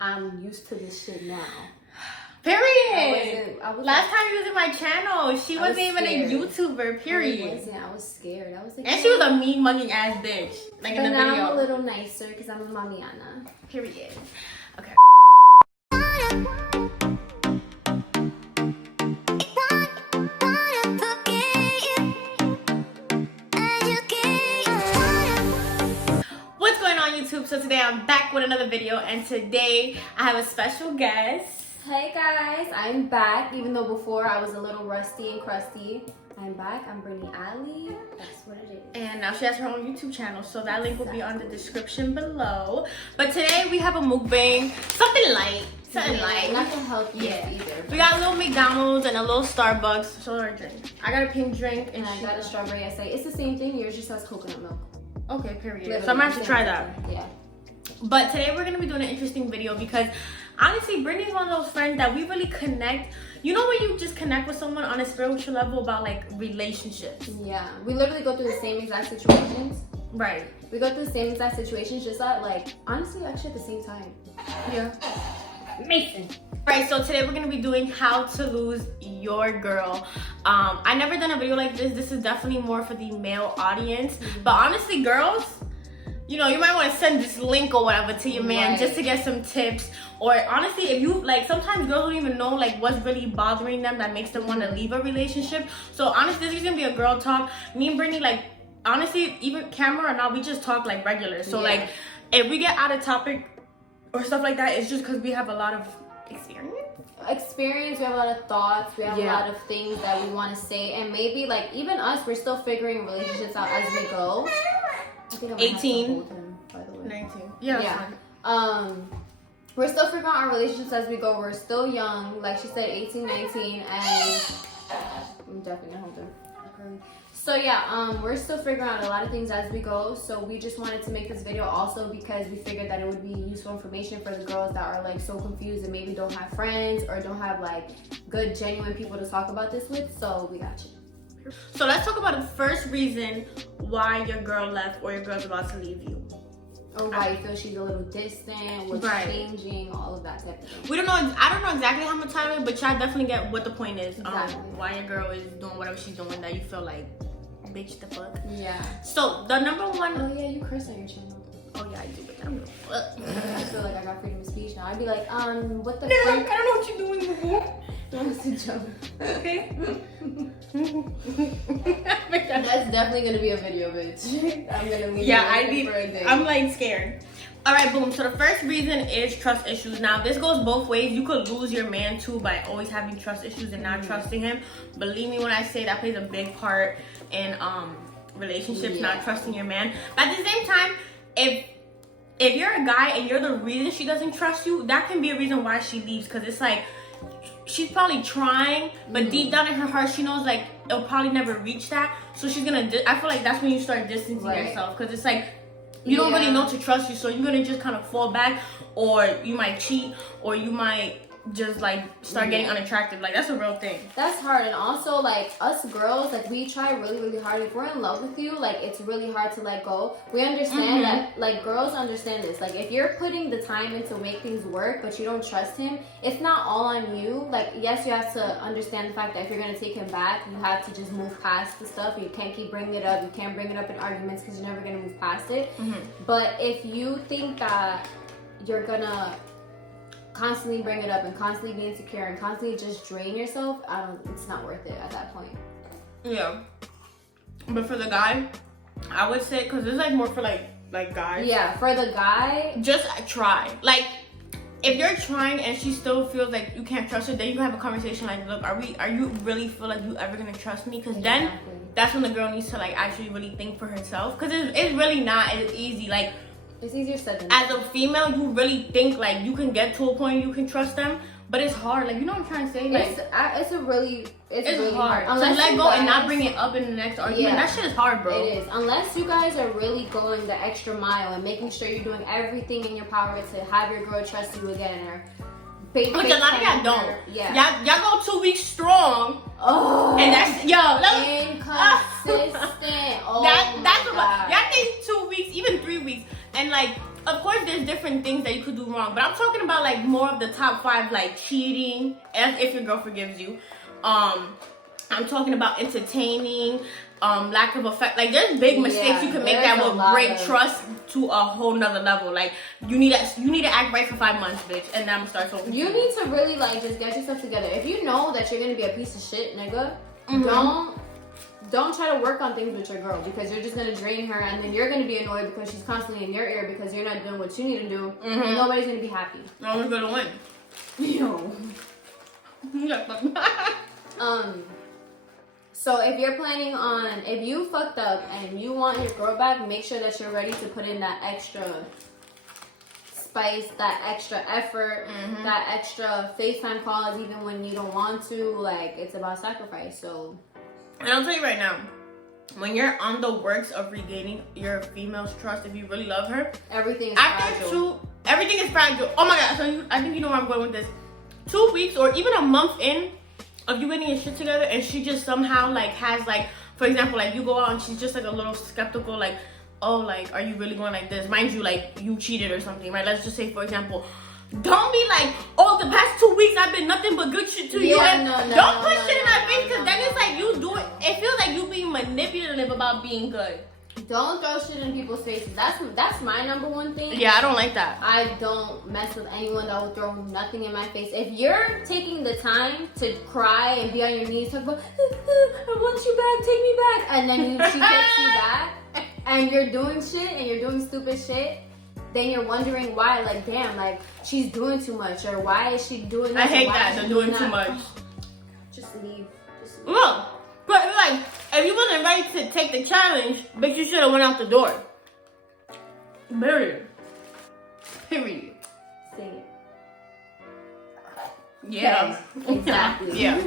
I'm used to this shit now. Period. I was Last time you was in my channel, she wasn't even a YouTuber. Period. I wasn't. I was scared. I was like, and she was a mean mugging ass bitch. Like in the now video. I'm a little nicer because I'm a mamiana. Period. Okay. What's going on, YouTube? So today I'm back with another video, and today I have a special guest. Hey guys, I'm back. Even though before I was a little rusty and crusty, I'm back. I'm Britney Ali. That's what it is. And now she has her own YouTube channel, so that link will be on the description below. But today we have a mukbang, something light. Something light. Nothing healthy either. We got a little McDonald's and a little Starbucks. So our drink. I got a pink drink and I got a strawberry acai. It's the same thing. Yours just has coconut milk. Okay, period. Literally, so I'm gonna have to try that. Yeah. But today we're gonna be doing an interesting video because honestly, Brittany's one of those friends that we really connect. You know when you just connect with someone on a spiritual level about like relationships. Yeah, we literally go through the same exact situations. Right. We go through the same exact situations, just that like honestly, actually at the same time. Yeah. Mason. Right, so today we're gonna be doing how to lose your girl. I never done a video like this. This is definitely more for the male audience. Mm-hmm. But honestly, girls, you know, you might want to send this link or whatever to your man just to get some tips. Or honestly, if you like, sometimes girls don't even know like what's really bothering them that makes them want to leave a relationship. So honestly, this is gonna be a girl talk. Me and Brittany, like honestly, even camera or not, we just talk like regular. So like, if we get out of topic or stuff like that, it's just because we have a lot of experience. We have a lot of thoughts, we have a lot of things that we want to say, and maybe like even us, we're still figuring relationships out as we go. I think I'm 18 hold him, by the way. 19. Yeah. We're still figuring out our relationships as we go. We're still young, like she said, 18, 19, and I'm definitely gonna hold him. So yeah, we're still figuring out a lot of things as we go. So we just wanted to make this video also because we figured that it would be useful information for the girls that are like so confused and maybe don't have friends or don't have like good, genuine people to talk about this with. So we got you. So let's talk about the first reason why your girl left or your girl's about to leave you. Or why you feel she's a little distant, what's changing, all of that type of thing. We don't know. I don't know exactly how much time, but y'all definitely get what the point is. Exactly. Why your girl is doing whatever she's doing that you feel like, bitch, the fuck. Yeah. So the number one. Oh yeah, you curse on your channel. Oh yeah, I do, but I don't know. I feel like I got freedom of speech now. I'd be like, what the fuck? fuck? I don't know what you're doing before. That's a joke. Okay. That's definitely gonna be a video, bitch. I'm gonna leave it for a day. I'm like scared. All right, boom. So the first reason is trust issues. Now this goes both ways. You could lose your man too by always having trust issues and not trusting him. Believe me when I say that plays a big part in relationships, not trusting your man. But at the same time, if you're a guy and you're the reason she doesn't trust you, that can be a reason why she leaves. Because it's like she's probably trying, but deep down in her heart she knows like it'll probably never reach that. So she's gonna I feel like that's when you start distancing yourself, because it's like you don't really know to trust you, so you're gonna just kind of fall back, or you might cheat, or you might just like start getting unattractive. Like that's a real thing. That's hard. And also like us girls, like we try really hard. If we're in love with you, like it's really hard to let go. We understand that, like girls understand this. Like if you're putting the time in to make things work but you don't trust him, it's not all on you. Like yes, you have to understand the fact that if you're gonna take him back, you have to just move past the stuff. You can't keep bringing it up. You can't bring it up in arguments because you're never gonna move past it. But if you think that you're gonna constantly bring it up and constantly be insecure and constantly just drain yourself, it's not worth it at that point. Yeah. But for the guy, I would say, because it's like more for like guys. Yeah, for the guy, just try. Like if you're trying and she still feels like you can't trust her, then you can have a conversation like, look, are you really feel like you ever gonna trust me? Because then that's when the girl needs to like actually really think for herself, because it's really not as easy. Like it's easier said than done. As a female, you really think like you can get to a point you can trust them, but it's hard. Like, you know what I'm trying to say? Like, it's really hard to unless let go and not bring it up in the next argument. That shit is hard, bro. It is. Unless you guys are really going the extra mile and making sure you're doing everything in your power to have your girl trust you again, or which a lot of y'all don't. Yeah. Y'all go 2 weeks strong. Oh. And that's consistent. Oh That's my what God. y'all think 2 weeks, even 3 weeks, and like, of course, there's different things that you could do wrong, but I'm talking about like more of the top 5, like cheating, if your girl forgives you. I'm talking about entertaining, lack of affect. Like, there's big mistakes you can make that will break trust to a whole nother level. Like, you need to act right for 5 months, bitch, and then I'm gonna start talking. You need to really like just get yourself together. If you know that you're gonna be a piece of shit, nigga, don't try to work on things with your girl, because you're just gonna drain her, and then you're gonna be annoyed because she's constantly in your ear because you're not doing what you need to do. And nobody's gonna be happy. No one's gonna win. Yo. So if you're planning on, if you fucked up and you want your girl back, make sure that you're ready to put in that extra spice, that extra effort, that extra FaceTime calls even when you don't want to. Like, it's about sacrifice. So, and I'll tell you right now, when you're on the works of regaining your female's trust, if you really love her, everything is fragile. Everything is fragile. Oh my God, so I think you know where I'm going with this. 2 weeks or even a month in of you getting your shit together, and she just somehow like has like, for example, like you go out and she's just like a little skeptical, like, oh, like, are you really going like this? Mind you, like, you cheated or something, right? Let's just say, for example, don't be like, oh, the past 2 weeks I've been nothing but good shit to you. And don't put shit in that face, because then it's like you do it. It feels like you being manipulative about being good. Don't throw shit in people's faces. That's my number one thing. Yeah, I don't like that. I don't mess with anyone that will throw nothing in my face. If you're taking the time to cry and be on your knees, talk about, I want you back, take me back, and then she takes you back, and you're doing shit and you're doing stupid shit, then you're wondering why. Like, damn, like, she's doing too much, or why is she doing this? I hate that they're doing too much. Just leave. No, but like, if you wasn't ready to take the challenge, bitch, you should have went out the door. Period. Period. Say it. Yeah. Exactly. Yeah.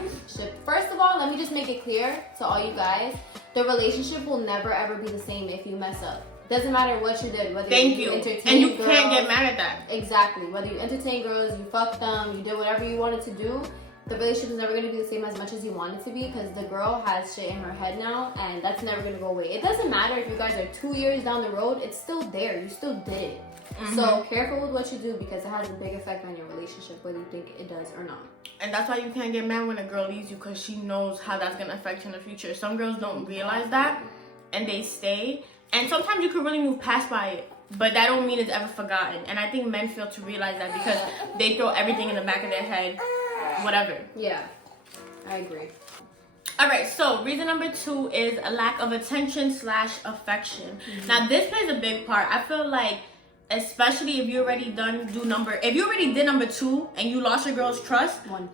First of all, let me just make it clear to all you guys: the relationship will never ever be the same if you mess up. Doesn't matter what you did, whether you entertain and you girls, can't get mad at that. Exactly. Whether you entertain girls, you fucked them, you did whatever you wanted to do, the relationship is never going to be the same as much as you want it to be, because the girl has shit in her head now, and that's never going to go away. It doesn't matter if you guys are 2 years down the road, it's still there. You still did it. So careful with what you do, because it has a big effect on your relationship, whether you think it does or not. And that's why you can't get mad when a girl leaves you, because she knows how that's going to affect you in the future. Some girls don't realize that, and they stay. And sometimes you can really move past by it, but that don't mean it's ever forgotten. And I think men fail to realize that, because they throw everything in the back of their head, whatever. Yeah, I agree. All right, so reason number 2 is a lack of attention / affection. Now, this plays a big part. I feel like, especially if you already if you already did number 2 and you lost your girl's trust. 1.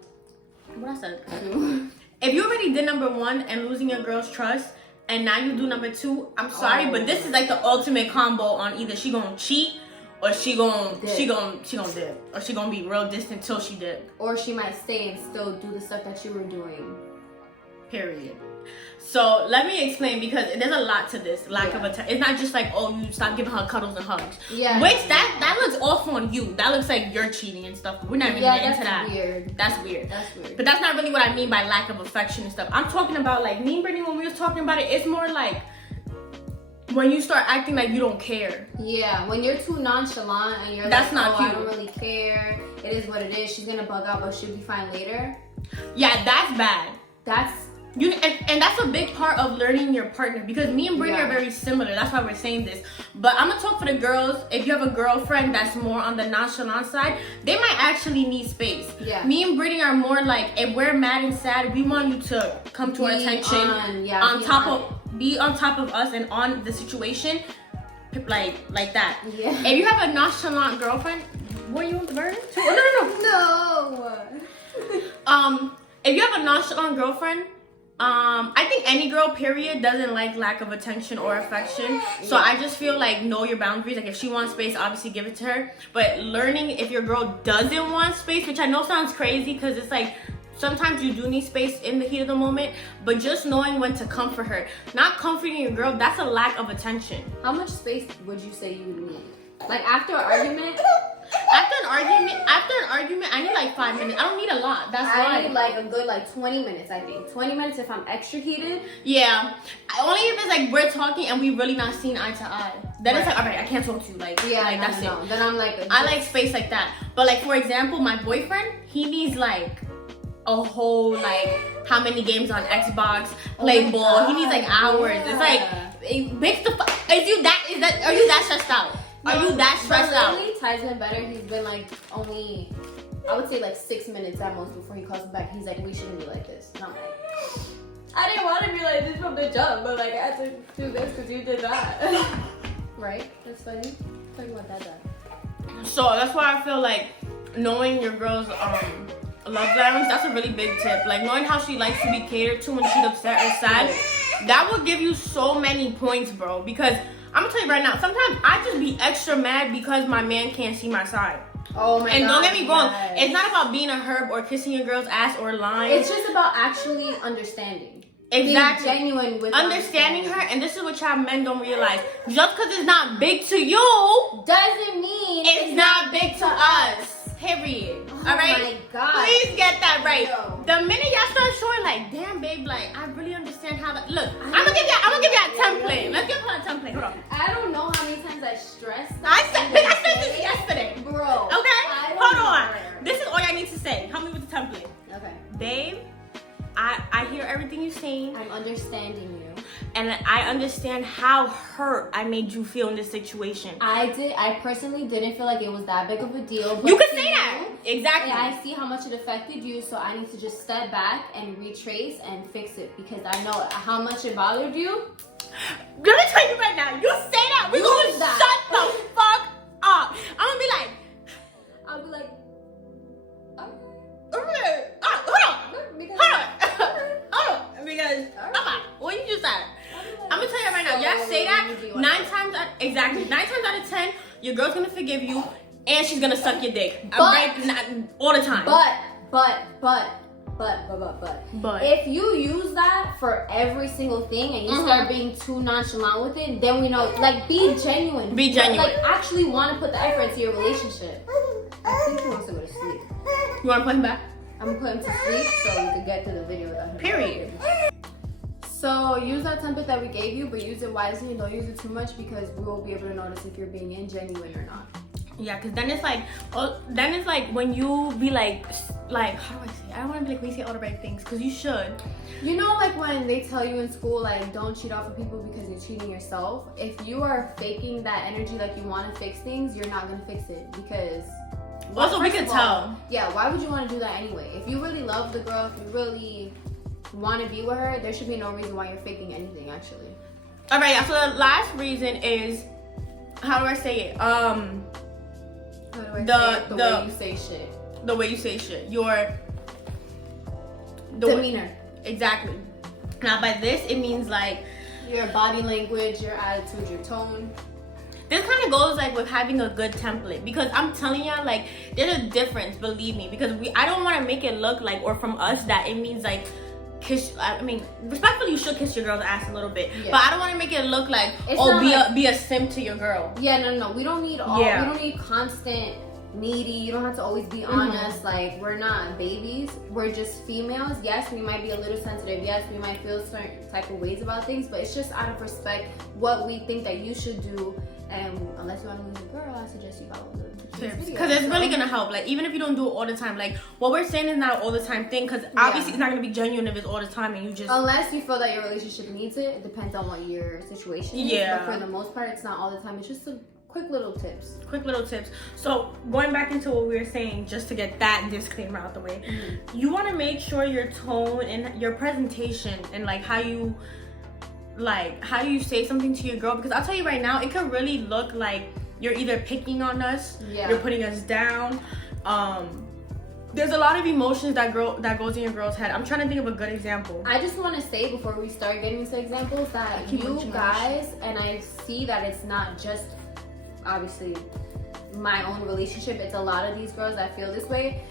What I said? 2. If you already did number 1 and losing your girl's trust, and now you do number 2, I'm sorry, but this is like the ultimate combo on either she gonna cheat, or she gonna dip, or she gonna be real distant till she dip. Or she might stay and still do the stuff that you were doing. Period. So let me explain, because there's a lot to this lack of attention. It's not just like, oh, you stop giving her cuddles and hugs. Yeah. Which that looks off on you. That looks like you're cheating and stuff. We're not even getting into that. Weird. That's weird. But that's not really what I mean by lack of affection and stuff. I'm talking about, like, me and Brittany, when we was talking about it, it's more like when you start acting like you don't care. Yeah, when you're too nonchalant and you're that's like, not cute. I don't really care. It is what it is. She's gonna bug out, but she'll be fine later. Yeah, that's bad. And that's a big part of learning your partner, because me and Britney are very similar. That's why we're saying this. But I'm gonna talk for the girls. If you have a girlfriend that's more on the nonchalant side, they might actually need space. Yeah. Me and Britney are more like, if we're mad and sad, we want you to come to our attention, be on top of us and on the situation, like that. Yeah. If you have a nonchalant girlfriend, were you on the bird? No. If you have a nonchalant girlfriend, I think any girl, period, doesn't like lack of attention or affection. So I just feel like, know your boundaries. Like, if she wants space, obviously give it to her. But learning if your girl doesn't want space, which I know sounds crazy, because it's like, sometimes you do need space in the heat of the moment, but just knowing when to comfort her. Not comforting your girl, that's a lack of attention. How much space would you say you would need? Like, after an argument? After an after an argument, I need like 5 minutes. I don't need a lot. That's I fine. need like a good like 20 minutes, I think. 20 minutes if I'm extra heated. Yeah. Only if it's like we're talking and we really not seeing eye to eye. Then it's like, all right, I can't talk to you. Like, Yeah, like no, that's no. it. Then I'm like, I like space like that. But like, for example, my boyfriend, he needs like a whole like how many games on Xbox, play ball. He needs like hours. It's like, bitch, are you that stressed out? Are you that stressed out? Lately, Ty's been better. He's been like only, I would say like 6 minutes at most before he calls me back. He's like, we shouldn't be like this. And I'm like, I didn't want to be like this from the jump, but like I had to do this because you did that. Right? That's funny. Talking about that. So that's why I feel like knowing your girl's love language, that's a really big tip. Like knowing how she likes to be catered to when she's upset or sad, that will give you so many points, bro. Because I'm gonna tell you right now, sometimes I just be extra mad because my man can't see my side. Oh my God. And don't get me wrong, it's not about being a herb or kissing your girl's ass or lying. It's just about actually understanding. Exactly. Being genuine with understanding her, and this is what y'all men don't realize. Just because it's not big to you doesn't mean it's not big to us. Period. Oh all right? my God. Please get that right. Yo. The minute y'all start showing like, damn babe, like I really understand how that look. I'm gonna give you a template. Let's give her a template. Hold on. I don't know how many times I stressed I said this yesterday. Bro. Okay? I don't Hold on. know. This is all I need to say. Help me with the template. Okay. Babe, I hear everything you're saying. I'm understanding you. And I understand how hurt I made you feel in this situation. I personally didn't feel like it was that big of a deal. But You can say that. Exactly. And I see how much it affected you, so I need to just step back and retrace and fix it because I know how much it bothered you. Let me tell you right now, you say that, we're gonna shut the fuck up. I'm gonna be like, I'll be like, hold on. Because, what you just said. I'm gonna tell you right now, y'all say that 9 times out of 10, your girl's gonna forgive you and she's gonna suck your dick. All the time. But if you use that for every single thing and you start being too nonchalant with it, then we know, like, be genuine. Be genuine. Like, actually want to put the effort into your relationship. I think he wants to go to sleep. You wanna put him back? I'm gonna put him to sleep so we can get to the video without him. Period. So use that template that we gave you, but use it wisely and don't use it too much because we won't be able to notice if you're being ingenuine or not. Yeah, because then it's like when you be like how do I say it? I don't want to be like we say all the right things because you should. You know, like when they tell you in school, like, don't cheat off of people because you're cheating yourself. If you are faking that energy like you want to fix things, you're not going to fix it because... Also, we can tell. Yeah, why would you want to do that anyway? If you really love the girl, if you really want to be with her, there should be no reason why you're faking anything, actually. All right, so the last reason is, how do I say it? The way you say shit. The way you say shit. Your demeanor. Exactly. Now by this, it means like your body language, your attitude, your tone. This kind of goes like with having a good template because I'm telling y'all, like, there's a difference, believe me, because I don't want to make it look like, or from us, that it means like respectfully, you should kiss your girl's ass a little bit, but I don't want to make it look like be a simp to your girl. Yeah, no, we don't need we don't need constant needy. You don't have to always be on us. Like, we're not babies. We're just females. Yes, we might be a little sensitive. Yes, we might feel certain type of ways about things, but it's just out of respect what we think that you should do. And unless you want to lose a girl, I suggest you follow the video. Because it's really gonna help. Like, even if you don't do it all the time, like what we're saying is not an all the time thing. Because obviously it's not gonna be genuine if it's all the time and you just, unless you feel that your relationship needs it. It depends on what your situation is. But for the most part, it's not all the time. It's just a quick little tips. So going back into what we were saying, just to get that disclaimer out the way, you want to make sure your tone and your presentation and like how you say something to your girl, because I'll tell you right now, it could really look like you're either picking on us, you're putting us down. There's a lot of emotions that goes in your girl's head. I'm trying to think of a good example. I just want to say before we start getting into examples that you guys, and I see that it's not just obviously my own relationship, it's a lot of these girls that feel this way.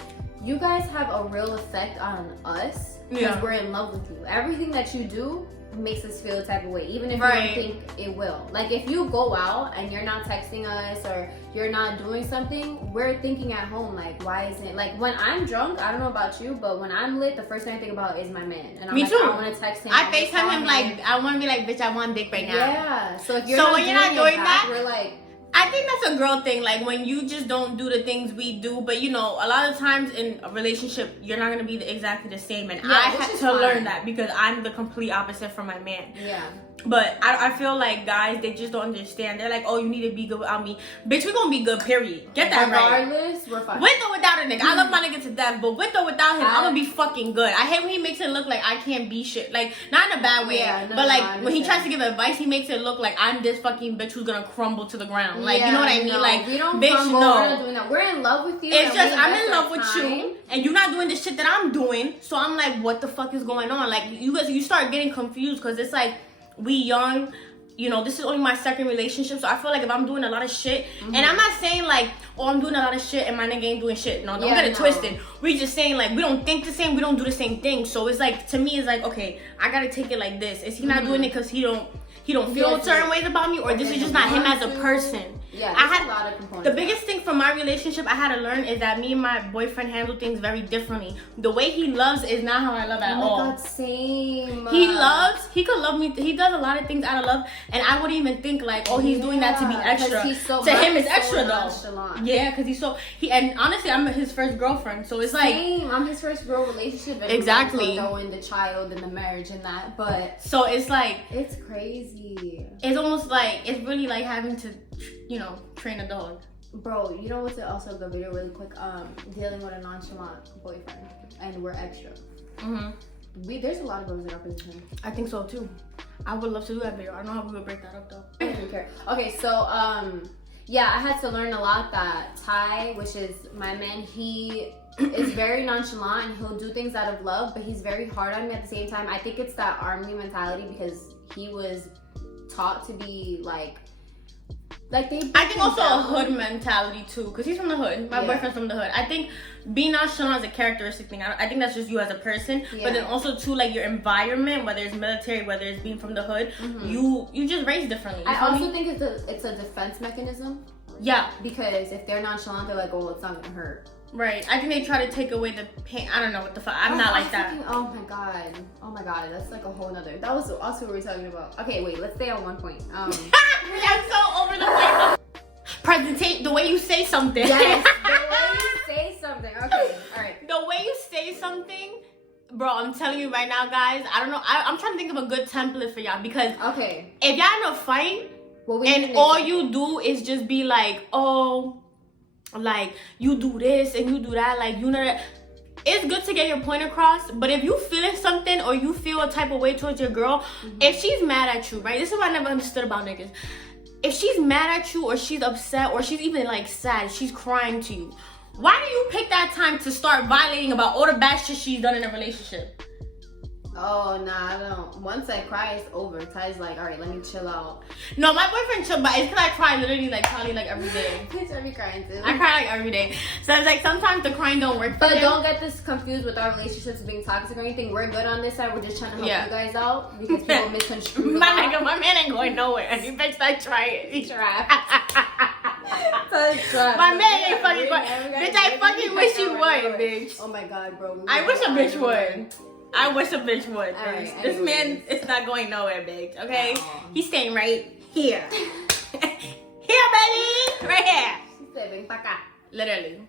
You guys have a real effect on us because we're in love with you. Everything that you do makes us feel a type of way, even if you don't think it will. Like if you go out and you're not texting us or you're not doing something, we're thinking at home like, why isn't, like when I'm drunk, I don't know about you, but when I'm lit, the first thing I think about is my man. And I'm like, too. I want to text him. I FaceTime him like, I want to be like, bitch, I want dick right now. Yeah. So if you're when you're not doing that, we're like, I think that's a girl thing, like when you just don't do the things we do. But you know, a lot of times in a relationship, you're not gonna be exactly the same, and I had to learn that because I'm the complete opposite from my man. Yeah. But I feel like guys, they just don't understand. They're like, oh, you need to be good without me. Bitch, we gonna be good, period. Get that right. Regardless, we're fine. With or without a nigga. I love my nigga to death, but with or without him, I'm gonna be fucking good. I hate when he makes it look like I can't be shit. Like, not in a bad way, but like when he tries to give advice, he makes it look like I'm this fucking bitch who's gonna crumble to the ground. Like, you know what I mean? Like, we don't bitch, crumble, no. we're not doing that. We're in love with you. It's just, I'm in love with you, and you're not doing the shit that I'm doing. So I'm like, what the fuck is going on? Like, you start getting confused because it's like, we young, you know, this is only my second relationship, so I feel like if I'm doing a lot of shit, and I'm not saying like, oh, I'm doing a lot of shit and my nigga ain't doing shit. No, don't get it twisted. We just saying like, we don't think the same, we don't do the same thing. So it's like, to me, it's like, okay, I gotta take it like this. Is he not doing it because he don't feel certain ways about me, or this is just not him as a person? Yeah, I had a lot of components. The biggest thing from my relationship I had to learn is that me and my boyfriend handle things very differently. The way he loves is not how I love at all. Oh my God, same. He could love me. He does a lot of things out of love, and I wouldn't even think like, oh, he's doing that to be extra. To him, it's extra though. Nonchalant. Yeah, because and honestly, I'm his first girlfriend, so it's like, I'm his first real relationship. And exactly. Knowing the child and the marriage and that, but so it's like, it's crazy. It's almost like, it's really like having to, you know, train a dog. Bro, you know what's also a good video really quick? Dealing with a nonchalant boyfriend and we're extra. There's a lot of girls in our position. I think so too. I would love to do that video. I don't know how we would break that up though. I don't care. Okay, so yeah, I had to learn a lot that Ty, which is my man, he is very nonchalant and he'll do things out of love, but he's very hard on me at the same time. I think it's that army mentality because he was taught to be like they. I think also a hood mentality too, because he's from the hood. My boyfriend's from the hood. I think being nonchalant is a characteristic thing. I think that's just you as a person, but then also too like your environment, whether it's military, whether it's being from the hood, you just raised differently. I also think it's a defense mechanism. Yeah, because if they're nonchalant, they're like, oh, it's not gonna hurt. Right. I think they try to take away the pain. I don't know what the fuck. I'm not like that. Oh my god. That's like a whole nother. That was also what we were talking about. Okay, wait. Let's stay on one point. I'm so over the place. Presentation. The way you say something. Yes. The way you say something. Okay. All right. The way you say something. Bro, I'm telling you right now, guys. I don't know. I'm trying to think of a good template for y'all because if y'all in a fight and all you do is just be like, oh, like you do this and you do that, like you know that. It's good to get your point across, but if you feeling something or you feel a type of way towards your girl, if she's mad at you, right? This is what I never understood about niggas. If she's mad at you or she's upset or she's even like sad, she's crying to you, why do you pick that time to start violating about all the bad shit she's done in a relationship? Oh, nah, I don't. Once I cry, it's over. Ty's like, all right, let me chill out. No, my boyfriend chill, but it's because I cry literally like probably like every day. Bitch, I be crying too. I cry like every day. So it's like sometimes the crying don't work for But him. don't get this confused with our relationships being toxic or anything. We're good on this side. We're just trying to help you guys out because people misconstrue. My man ain't going nowhere. And you bitch like try it. He trapped. My man ain't fucking going. Bitch, I fucking wish you would, bitch. Oh my god, bro. I wish a bitch would. I wish a bitch would. Right, this man is not going nowhere, bitch. Okay? He's staying right here. Here, baby. Right here. She said, ven pa acá. Literally.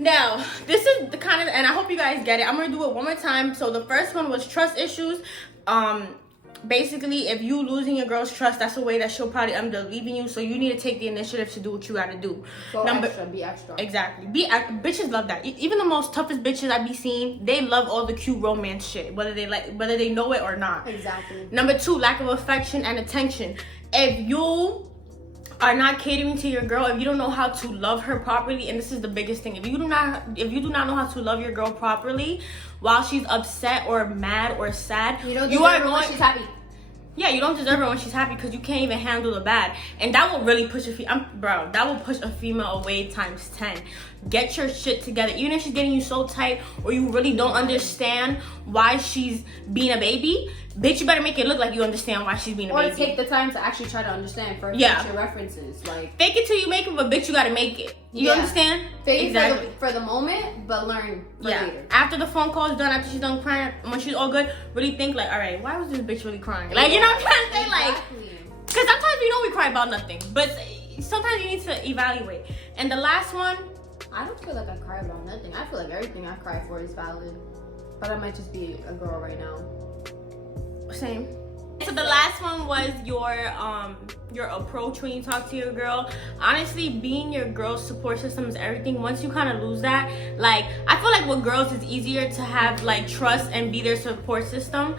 Now, this is the kind of, and I hope you guys get it. I'm going to do it one more time. So the first one was trust issues. Basically, if you losing your girl's trust, that's a way that she'll probably end up leaving you. So you need to take the initiative to do what you got to do. Be extra. Exactly. Bitches love that. Even the most toughest bitches I be seeing, they love all the cute romance shit, whether they know it or not. Exactly. Number 2, lack of affection and attention. If you are not catering to your girl, if you don't know how to love her properly, and this is the biggest thing, if you do not know how to love your girl properly while she's upset or mad or sad, you are going. She's happy. Yeah, you don't deserve her when she's happy because you can't even handle the bad. And that will really push that will push a female away times 10. Get your shit together. Even if she's getting you so tight or you really don't understand why she's being a baby, bitch, you better make it look like you understand why she's being a baby. Or take the time to actually try to understand for future references. Like, fake it till you make it, but bitch, you gotta make it. You understand? Fake it for the moment, but learn for later. After the phone call is done, after she's done crying, when she's all good, really think like, all right, why was this bitch really crying? Like, you know what I'm trying to say? Like, because sometimes we know we cry about nothing, but sometimes you need to evaluate. And the last one, I don't feel like I cry about nothing. I feel like everything I cry for is valid. But I might just be a girl right now. Same. So the last one was your approach when you talk to your girl. Honestly, being your girl's support system is everything. Once you kind of lose that, like, I feel like with girls it's easier to have like trust and be their support system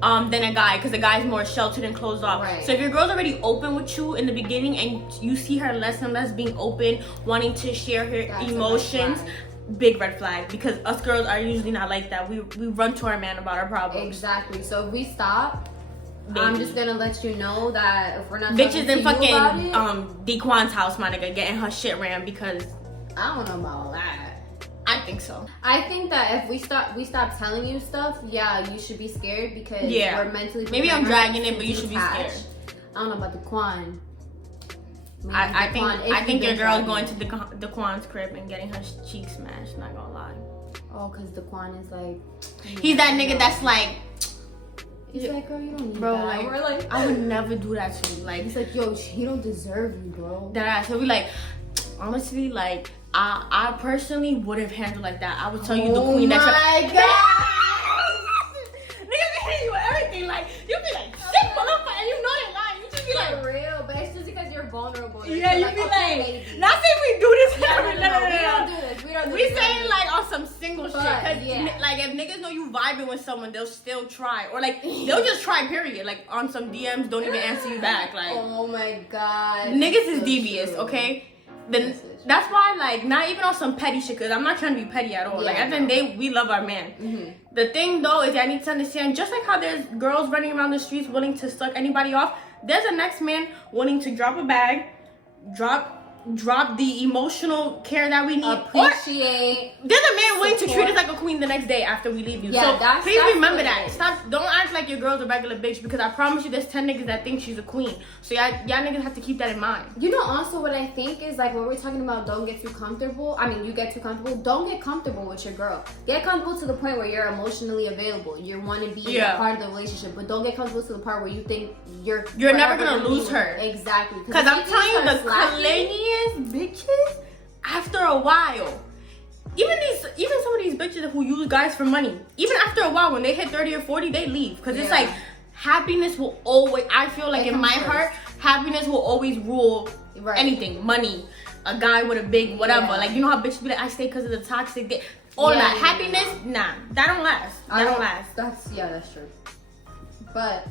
than a guy, because a guy is more sheltered and closed off. Right. So if your girl's already open with you in the beginning and you see her less and less being open, wanting to share her emotions, big red flag, because us girls are usually not like that. We run to our man about our problems. Exactly. So if we stop, Baby. I'm just gonna let you know that if we're not bitches in fucking about Dequan's house, my nigga, getting her shit ran because I don't know about that. I think so. I think that if we stop telling you stuff, you should be scared because we're mentally. Maybe I'm dragging it, but you should be scared. I don't know about Dequan. I think your girl's going to Dequan's crib and getting her cheeks smashed. Not gonna lie. Oh, cause Dequan is like. He's that nigga that's like. He's like, girl, you don't need bro, that. like, we're like, I would never do that to you. Like, he's like, yo, he don't deserve you, bro. That ass. So we like, honestly, like, I personally would have handled like that. I would tell you the queen that you're. Oh my god. Niggas be hitting you with everything. Like, you be like, shit, motherfucker, and you know they're lying. You just be like, for real, but it's just because you're vulnerable. Yeah, you be okay, like, not saying we do this. No, we don't do this. We don't do We this. saying like on some single shit. Cause yeah. like if niggas know you vibing with someone, they'll still try. Or like they'll just try, period. Like on some DMs, don't even answer you back. Like, oh my god. Niggas is devious, okay? Then that's why, like, not even on some petty shit, cause I'm not trying to be petty at all. Like at the end of the day, we love our man. The thing though is I need to understand, just like how there's girls running around the streets willing to suck anybody off, there's a next man willing to drop a bag, drop the emotional care that we need. Appreciate. There's a man willing to treat us like a queen the next day after we leave you. Yeah, so please remember that. Stop. Don't act like your girl's a regular bitch, because I promise you there's 10 niggas that think she's a queen. So y'all niggas have to keep that in mind. You know, also what I think is like when we're talking about don't get too comfortable. I mean, you get too comfortable. Don't get comfortable with your girl. Get comfortable to the point where you're emotionally available. You want to be a part of the relationship, but don't get comfortable to the part where you think you're never gonna lose her. Exactly. Because I'm telling you, the cleanliest bitches, after a while, even some of these bitches who use guys for money, even after a while, when they hit 30 or 40, they leave. Because it's like, happiness will always, I feel like in my heart, happiness will always rule anything. Money, a guy with a big whatever. Like, you know how bitches be like, I stay because of the toxic, all that. Happiness, nah, that don't last. That don't last. That's true. But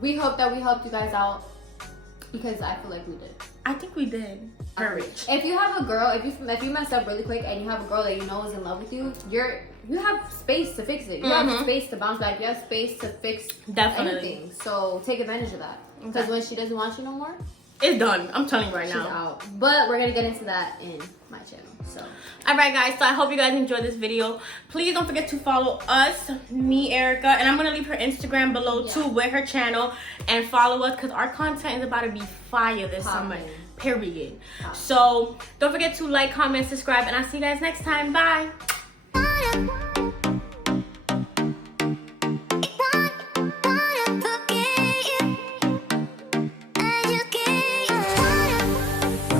we hope that we helped you guys out, because I feel like we did. I think we did. Courage. If you have a girl, if you messed up really quick and you have a girl that you know is in love with you, you have space to fix it. You have space to bounce back. You have space to fix anything. So take advantage of that. Because when she doesn't want you no more, it's done. I'm telling you right now. She's out. But we're gonna get into that in my channel. So alright guys, so I hope you guys enjoyed this video. Please don't forget to follow us, me, Erica, and I'm gonna leave her Instagram below too with her channel, and follow us because our content is about to be fire this summer. Period. So don't forget to like, comment, subscribe, and I'll see you guys next time. Bye.